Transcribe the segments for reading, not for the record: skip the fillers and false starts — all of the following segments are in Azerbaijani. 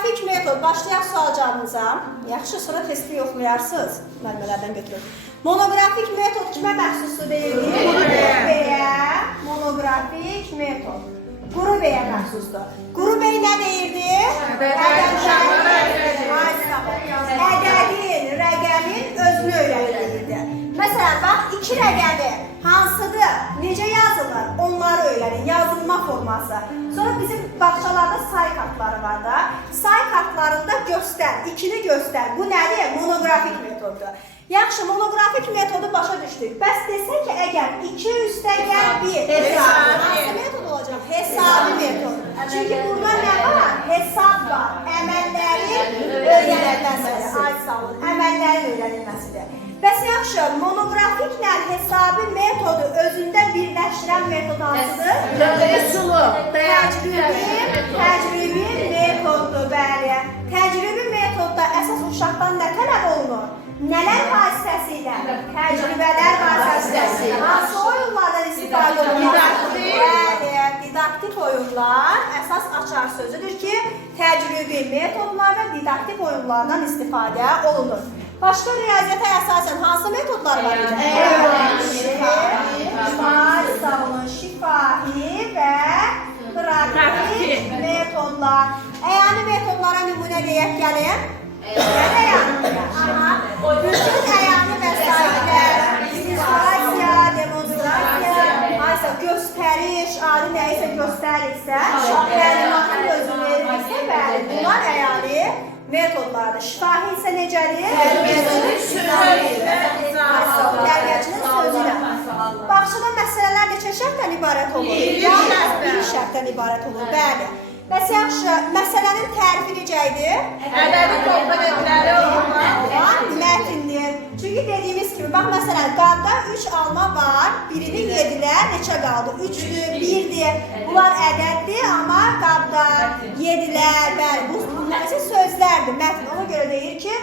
Monoqrafik metod. Başlayaq sual-cavabınıza. Yaxşı, sonra testi yoxlayarsınız. Müəllimələrdən götürün. Monoqrafik metod kimə məxsusdur deyildi? Qurubeyə. Monoqrafik metod. Qurubeyə məxsusdur. Qurubey nə deyirdi? Ədədin, rəqəmin özünü öyrənilirdi. Məsələn, bax, iki rəqəmi hansıdır, necə yazılır, onları öyrənin, yazılma forması. Sonra bizim bağçalarda say kartları var da, say kartlarında göstər, ikini göstər. Bu nədir? Monoqrafik metoddur. Yaxşı, monoqrafik metodu başa düşdük. Bəs desək ki, əgər 2 üstəgəl 1 hansı metod olacaq? Hesabi metod. Çünki burada nə var? Hesab var. Əməllərin öyrənilməsidir. Ay sağ olun, əməllərin öyrənilməsidir. Bəs yaxşı, monoqrafiklə hesabi metodu özündə birləşdirən metod hansıdır? Təcrübi metoddur, bəli. Təcrübi metodda əsas uşaqdan nə tələb olunur? Nələr vasitəsilə? Təcrübələr vasitəsilə. Hansı oyunlardan istifadə olunur? Didaktik oyunlar əsas açar sözüdür ki, təcrübi metodlar və didaktik oyunlardan istifadə olunur. Başqa riyaziyyata əsasən hansı metodlar var idi? Şifahi və praktik metodlar. Əyani metodlara nümunə deyək gəlin. Bütün əyani vəsaitlər, illüstrasiya, demonstrasiya, göstəriş, adi nəyisə göstərirsə, təlimatın özünü verirsə, bəli, bunlar əyani metodlardır. Şifahi isə necədir? Tərbiyəçinin sözülə. Bağçada məsələlər neçə şərtdən ibarət olur? Bir şərtdən ibarət olur, bəli. Bəs yaxşı, məsələnin tərifi necə idi? Ədəbi komponentləri olan mətindir. Çünki dediyimiz kimi, bax məsələn, qabda 3 alma var, birini yedilər, neçə qaldı? 3'dür, 1'dir. Bunlar ədəddir, amma qabda yedilər, bəli, bunlar isə sözlərdir, mətin. Ona görə deyir ki,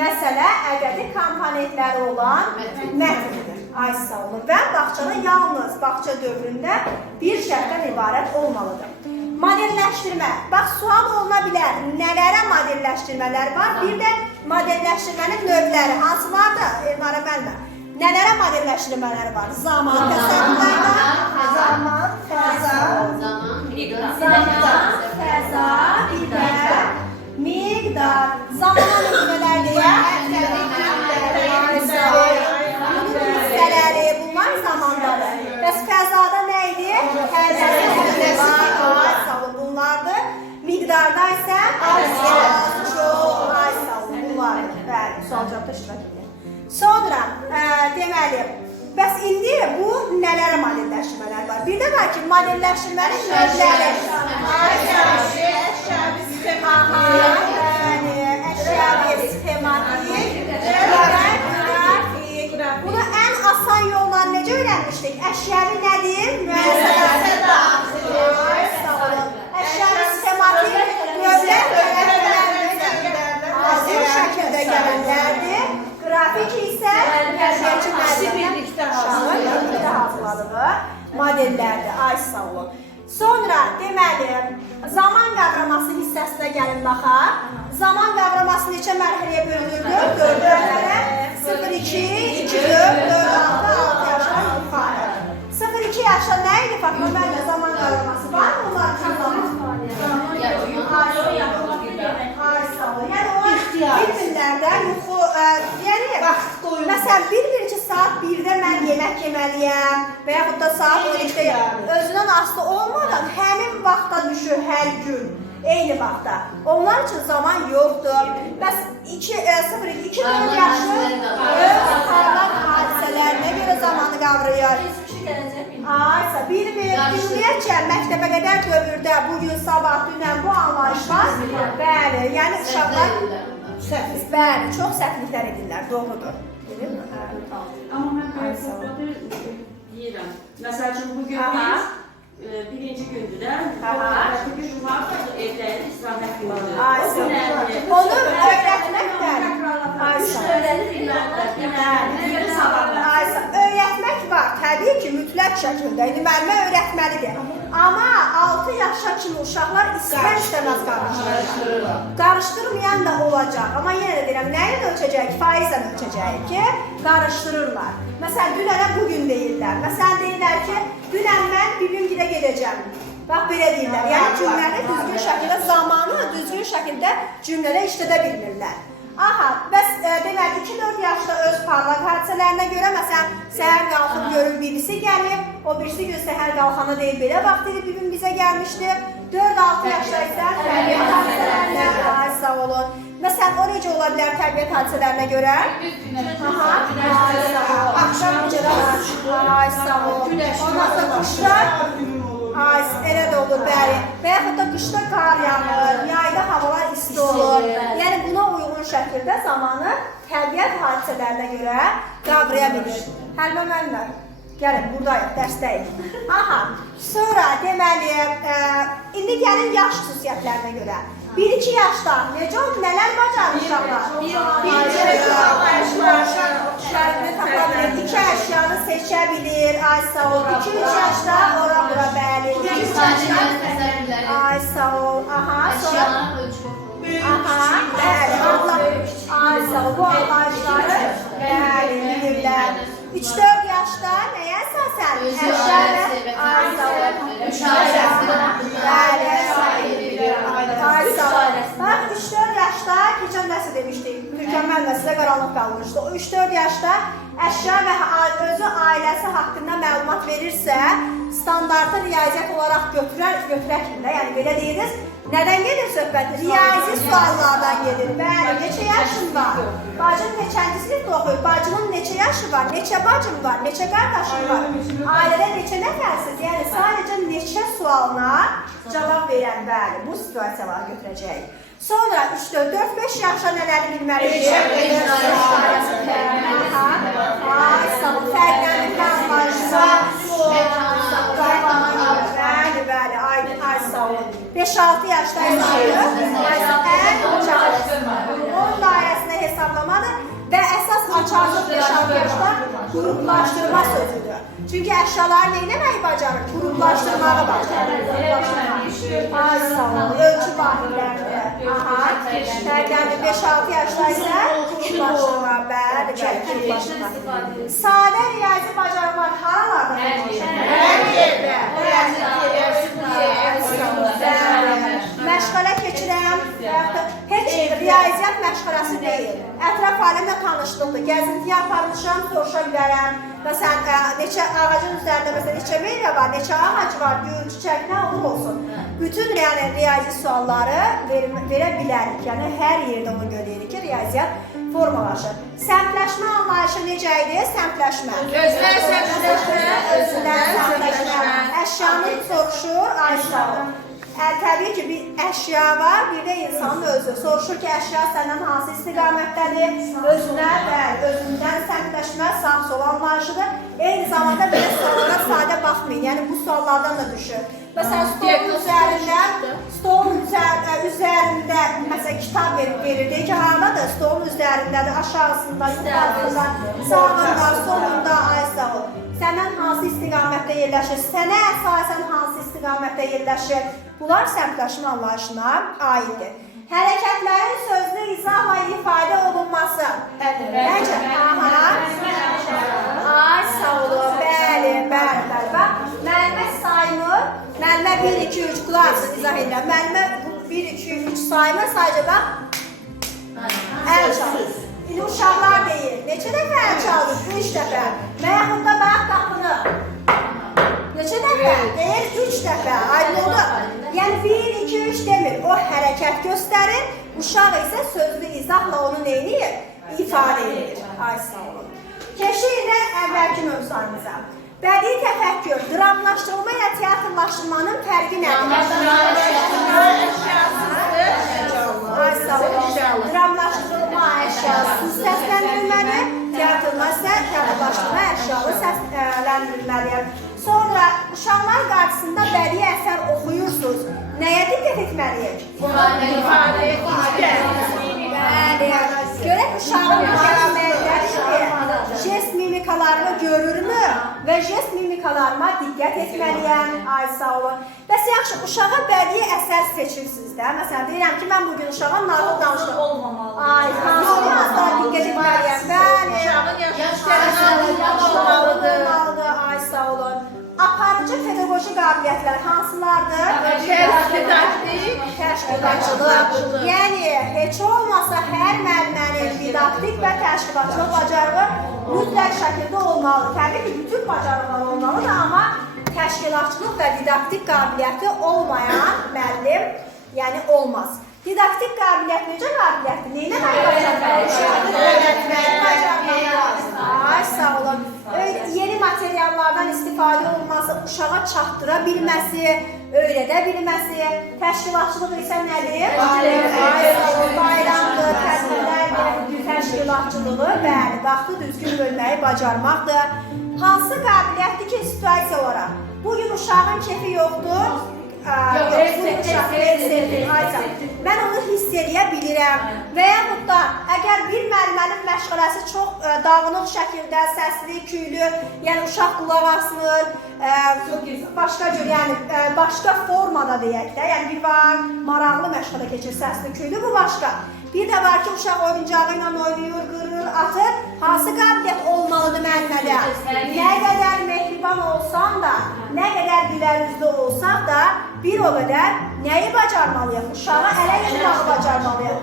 məsələ ədədi komponentləri olan mətindir. Ay sağ olun. Və bağçada yalnız bağça dövründə bir şərtdən ibarət olmalıdır. Modelləşdirmə. Bax, sual oluna bilər. Nələrə modelləşdirmələr var? Bir də modelləşdirmənin növləri. Hansılardır? Elnara müəllimə. Nələrə modelləşdirmələri var? Zaman, təsəvvürlərdə. Zaman, fəza. Bir də miqdar. Zamana nümunələr deyək. Hissələri, bunlar zamandadır. Bəs fəzada nə idi? Bunlardır. Miqdarda isə bunlardır. Bəli, sual-cavabda iştirak edir. Sonra, deməli, bəs indi bu nələrə modelləşdirmələr var? Bir də var ki, modelləşdirmənin növləri. Əşyavi, sistematik, qrafik. Bunu ən asan yolla necə öyrənmişdik? Əşyavi nədir? Müəssəsə daxildir. Əşyavi, sistematik növlər hazır şəkildə gələnlərdir. Qrafik isə təşkilçi birlikdə hazırladığı modellərdir. Ay sağ olun. Sonra deməli, zaman qavraması hissəsinə gəlin baxaq. Zaman qavraması neçə mərhələyə bölünürdü? 4 mərhələ. 0-2, 2-4, 4-6, 6 yaşdan yuxarı. 0-2 yaşda nə idi? Fatma müəllimə zaman qavraması var mı? Onlar bir-birlərdə yuxu, yəni, məsələn, 1-1-2 saat 1-də mən yemək yeməliyəm və yaxud da saat 12-də özündən asılı olmadan həmin vaxta düşür hər gün, eyni vaxta. Onlar üçün zaman yoxdur. Bəs 0-2-4 yaşı hadisələrinə görə zamanı qavrayır. Aysa, ümumiyyətcə, məktəbə qədər dövrdə bugün, sabah, dünən bu anlayış var. Bəli, yəni uşaqlar bəli, çox səhvliklər edirlər, doğrudur. Amma mən qayıtsadır deyirəm. Məsəl üçün, bugün biz birinci gündür də, bugün cumarda evlərin istirahət günüdür. Onu öyrətmək bəli. Öyrətmək var, təbii ki, mütləq şəkildə. İndi müəllimə öyrətməlidir. Amma 6 yaşa kimi uşaqlar istər-istəməz qarışdırırlar. Qarışdırmayan da olacaq. Amma yenə də deyirəm, nəyi ölçəcək? Faizlə ölçəcək ki, qarışdırırlar. Məsələn, dünənə bugün deyirlər. Məsələn, deyirlər ki, dünən mən bibimgilə gedəcəm. Bax, belə deyirlər. Yəni, cümləni düzgün şəkildə, zamanı düzgün şəkildə cümlədə işlədə bilmirlər. Aha, bəs deməli 2-4 yaşda öz parlaq hadisələrinə görə, məsələn, səhər qalxıb görür bibisi gəlib, o birisi gün səhər qalxana deyil, belə vaxt idi bibim bizə gəlmişdi. 4-6 yaşda isə təbiət hadisələrinə, ay sağ olun. Məsələn, o necə ola bilər təbiət hadisələrinə görə? Aha, ay sağ olun. Axşam necə ay sağ olun. Ondan sonra qışlar, ay, elə də olur, bəli. Və yaxud da qışda qar yağır, yayda havalar isti olur. Yəni, buna uyğun şəkildə zamanı təbiət hadisələrinə görə qavraya bilir. Həlmə müəllimlər, gəlin, buradayıq, dərsdəyik. Aha, sonra deməli, indi gəlin yaş xüsusiyyətlərinə görə. 1-2 yaşda necə oldu, nələr bacarır uşaqlar? 1-2 əşyanı seçə bilir, ay sağ ol. 2-3 yaşda ora-bura bəli. 2-3 yaşda, ay sağ ol. Aha, sonra. Aha, bəli, Allah, ay sağ ol. Bu anlayışları, bəli, bilirlər. 3-4 yaşda nəyə əsasən? Əşya və ay sağ ol. 3 yaşda, bəli, ay sağ ol. Bax, 3-4 yaşda, keçən dəsə demişdik, mükəmməl məsələ qaranlıq qalmışdı. O 3-4 yaşda əşya və özü ailəsi haqqında məlumat verirsə, standartı riyaziyyat olaraq götürək də, yəni belə deyiriz. Nədən gedir söhbət? Riyazi suallardan gedir. Bəli, neçə yaşın var? Bacın neçənci sinifdə oxuyur? Bacının neçə yaşı var? Neçə bacın var? Neçə qardaşın var? Ailədə neçə nəfərsiz? Yəni, sadəcə neçə sualına cavab verən, bəli, bu situasiyaları götürəcəyik. Sonra 4-5 yaşa nələri bilməliyik? Ay, sağ ol, fərqləndirmə anlayışsa, bəli, ay sağ olun. 5-6 yaşda onun dairəsində hesablamadır və əsas açarlıq 5-6 yaşda qruplaşdırma sözüdür. Çünki əşyaları neyləməyi bacarır? Qruplaşdırmağı bacarır. Ay sağ olun, ölçü vahidlərdir. Aha, fərqləndir 5-6 yaşda isə qruplaşdırma, bəli, qruplaşdırma. Sadə riyazi bacarıqlar haralarda? Hər yerdə. Məşğələ keçirəm, heç riyaziyyat məşğələsi deyil. Ətraf aləmlə tanışlıqdır, gəzintiyə aparmışam, soruşa bilərəm. Məsələn, neçə ağacın üzərində neçə meyvə var, neçə ağac var, gül, çiçək, nə olur olsun. Bütün riyazi sualları verə bilərik. Yəni, hər yerdə onu görürük ki, riyaziyyat formalaşır. Səmtləşmə anlayışı necə idi? Səmtləşmə. Özdən səmtləşmə. Əşyanı soruşur, ay sağ ol. Təbii ki, bir əşya var, bir də insanın özü. Soruşur ki, əşya səndən hansı istiqamətdədir? Özündən səmtləşmə, sağ-sol anlayışıdır. Eyni zamanda belə suallara sadə baxmayın. Yəni, bu suallardan da düşür. Məsələn, stolun üzərində məsələn, kitab verirdi ki, haradadır? Stolun üzərindədir, aşağısında, yuxarısında, sağında, solunda, ay sağ ol. Səndən hansı istiqamətdə yerləşir? Sənə əsasən hansı istiqamətdə yerləşir? Bunlar səmtləşmə anlayışına aiddir. Hərəkətlərin sözlü izahla ifadə olunması. Necə? Ay sağ olun, bəli. Bax, müəllimə sayımı, müəllimə 1, 2, 3, qulaq izah edirəm. Müəllimə 1, 2, 3 sayımı sadəcə bax, əl çalır. İndi uşaqlar deyir, neçə dəfə əl çalır? 3 dəfə. Və yaxud da bax qapını. Neçə dəfə? Deyir 3 dəfə. Aydın oldu. Yəni 1, 2, 3 demir. O hərəkət göstərir. Uşaq isə sözlü izahla onu neyini ifadə edir. Ay sağ olun. Keçirik əvvəlki mövzularımıza. Bədii təfəkkür, dramlaşdırılma ilə teatrlaşdırmanın fərqi nədir? Ay sağ olun. Dramlaşdırılma əşyasız səsləndirilməli, teatrlaşdırma əşyalı səsləndirilməli. Sonra uşaqlar qarşısında bədii əsər oxuyursunuz. Nəyə diqqət etməliyik? Görək uşağın jest mimika mimikalarımı görürmü və jest mimikalarıma diqqət etməliyəm. Ay sağ olun. Bəs yaxşı, uşağa bədii əsər seçirsiniz də. Məsələn, deyirəm ki, mən bugün uşağa nağıl danışdım. Ay, hansı nağıllara diqqət etməliyəm? Bəli. Olmalıdır. Ay sağ olun. Aparıcı pedaqoji qabiliyyətlər hansılardır? Təşkilatçılıq. Yəni, heç olmasa hər müəllimənin didaktik və təşkilatçılıq bacarığı mütləq şəkildə olmalıdır. Təbii ki, bütün bacarıqlar olmalıdır, amma təşkilatçılıq və didaktik qabiliyyəti olmayan müəllim, yəni olmaz. Didaktik qabiliyyət necə qabiliyyətdir? Neyinə bacarmaq? Ay, sağ olun. Yeni materiallardan istifadə olunması, uşağa çatdıra bilməsi, öyrədə bilməsi, təşkilatçılıq isə nədir? Bayramdır, tədbirlərdir, təşkilatçılığı, bəli, vaxtı düzgün bölməyi bacarmaqdır. Hansı qabiliyyətdir ki, situasiya olaraq? Bugün uşağın kefi yoxdur, mən onu hiss edə bilirəm və yaxud da əgər bir müəllimənin məşğələsi çox dağınıq şəkildə, səsli, küylü, yəni uşaq qulaq asmır, başqa cür, yəni başqa formada deyək də, yəni bir var, maraqlı məşğələ keçir, səsli, küylü, bu başqa. Bir də var ki, uşaq oyuncağı ilə oynayır, qırır, atır, hansı qabiliyyət olmalıdır müəllimədə? Nə qədər mehriban olsan da, nə qədər bilərüzlü olsaq da, bir o qədər nəyi bacarmalıyıq? Uşağı ələ yetməyi bacarmalıyıq.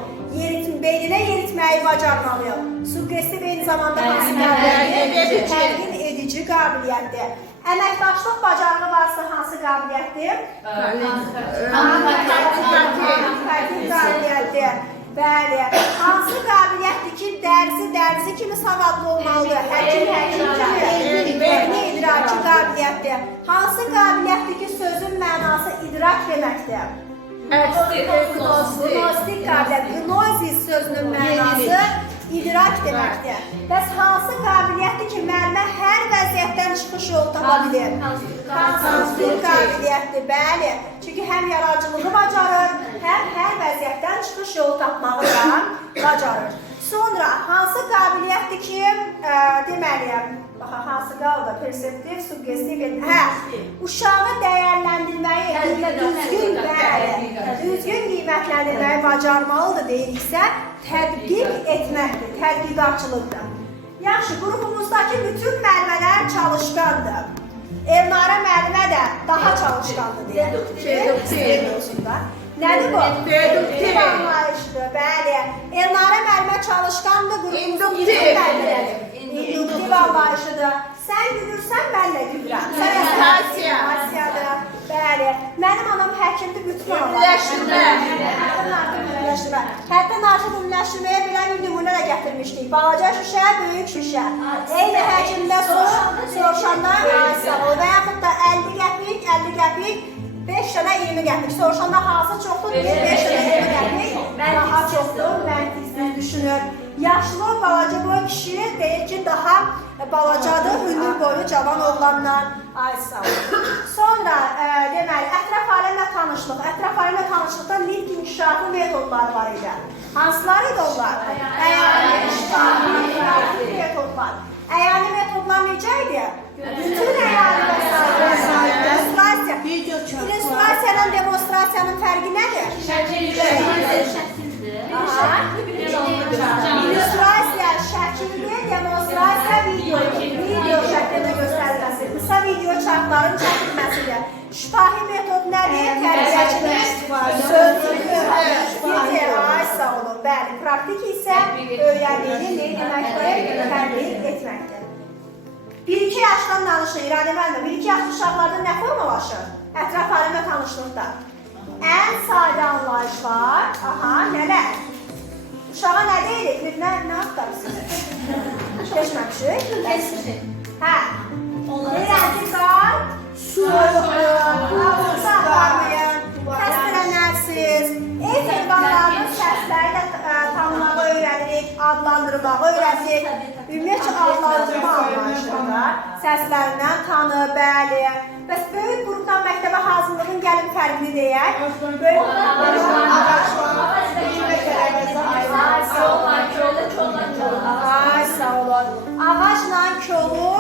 Beyninə yeritməyi bacarmalıyıq. Suggestiv eyni zamanda hansı qabiliyyətdir? Təqdim edici qabiliyyətdir. Əməkdaşlıq bacarığı varsa hansı qabiliyyətdir? Təqdim qabiliyyətdir. Bəli. Hansı qabiliyyətdir ki, dərzi kimi savadlı olmalıdır? Həkim kimi. Beyni idraki qabiliyyətdir. Hansı qabiliyyətdir ki, sözün mənası idrak deməkdir? Gnostik qabiliyyət. Gnosis sözünün mənası idrak deməkdir. Bəs hansı qabiliyyətdir ki, müəllimə hər vəziyyətdən çıxış yolu tapa bilir? Konstruktiv qabiliyyətdir, bəli. Çünki həm yaradıcılığı bacarır, həm hər vəziyyətdən çıxış yolu tapmağı da bacarır. Sonra hansı qabiliyyətdir ki, deməliyəm, hansı qaldı? Perseptiv, suggestiv, uşağı dəyərləndirməyi, düzgün qiymətləndirməyi bacarmalıdır deyiriksə, tədqiq etməkdir, tədqiqatçılıqdır. Yaxşı, qrupumuzdakı bütün müəllimələr çalışqandır. Elnara müəllimə də daha çalışqandır deyək. Nədir bu? Deduktiv anlayışdır, bəli. Elnara müəllimə çalışqandır, qrupumuzun bütün müəllimələri. İnduktiv anlayışıdır. Sən gülürsən, mən də gülürəm. Asiyadır, bəli. Mənim anam həkimdir, bütün anlayışdır. Hətta narxı ümləşdirməyə belə bir nümunə də gətirmişdik. Balaca şüşə, böyük şüşə. Eyni həkimdə soruşanda və yaxud da 50 qəpik, 50 qəpik, 5 dənə 20 qəpik. Soruşanda hansı çoxdur? 5 dənə 20 qəpik daha çoxdur, məntiqsiz düşünür. Yaşlı, balaca boy kişi deyir ki, daha balacadır, hündür boylu cavan oğlandan. Ay sağ olun. Sonra deməli, ətraf aləmlə tanışlıq. Ətraf aləmlə tanışlıqda ilk inkişafı metodları var idi. Hansılar idi onlar? Əyani metodlar. Əyani metodlar necə idi? Bütün əyani demonstrasiya. İllüstrasiya ilə demonstrasiyanın fərqi nədir? İllüstrasiya şəkilli, demonstrasiya video şəklində göstərilməsi, qısa video çarxların çəkilməsidir. Şifahi metod nədir? Tərbiyəçinin sözlüdür. Ay sağ olun. Bəli, praktik isə öyrənməyini nə deməkdir? Tədqiq etməkdir. 1-2 yaşdan danışın, İradə müəllimə. 1-2 yaşlı uşaqlarda nə formalaşır? Ətraf aləmlə tanışlıqda. Ən sadə anlayış var. Aha, nələr? Uşağa nə deyirik? Nə axtarırsınız? Keçməmişik? Hə. Rəzikal, ağızda aparmayın, xəstələnərsiz, ev heyvanlarının səsləri də tanımağı öyrənirik, adlandırmağı öyrənirik. Ümumiyyətcə adlandırma anlayışında səslərindən tanı, bəli. Bəs böyük qrupdan məktəbə hazırlığın gəlin fərqini deyək. Böyük Ay sağ olun. Ağacla kolu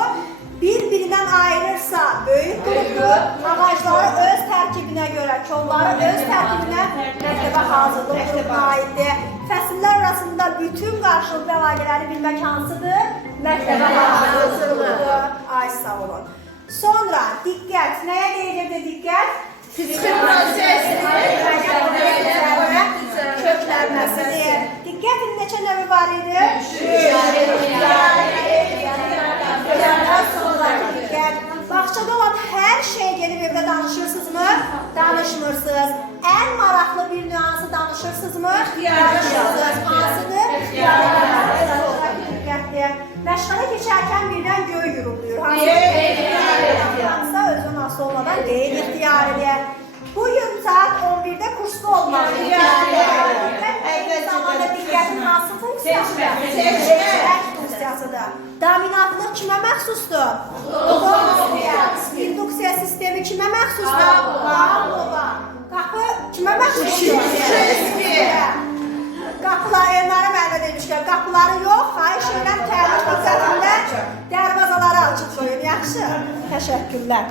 İxracları öz tərkibinə görə, kolları öz tərkibinə məktəbə hazırlıq qrupuna aiddir. Fəsillər arasında bütün qarşılıqlı əlaqələri bilmək hansıdır? Məktəbə hazırlıqdır. Ay sağ olun. Sonra diqqət. Nəyə deyilirdi diqqət? Fizik köklənməsidir. Diqqətin neçə növü var idi? Bağçada olan hər şey gelib evdə danışırsınızmı? Danışmırsınız. Ən maraqlı bir nüansı danışırsınızmı? Danışırsınız. Hansıdır? Diqqətli. Məşğələ keçərkən birdən göy yurulur. Hansısa özün asılı olmadan qeyd ixtiyaridir. Bu gün saat 11'də kursda olmalıdır. Eyni zamanda diqqətin hansı funksiyasıdır? Seçmək funksiyasıdır. Dominantlıq kimə məxsusdur? İnduksiya sistemi kimə məxsusdur? Qapı kimə məxsusdur? Qapılar, Elnarə müəllimə demişkən, qapıları yox, xahiş edirəm təlim diqqətində dərvazaları açıq qoyun. Yaxşı? Təşəkkürlər.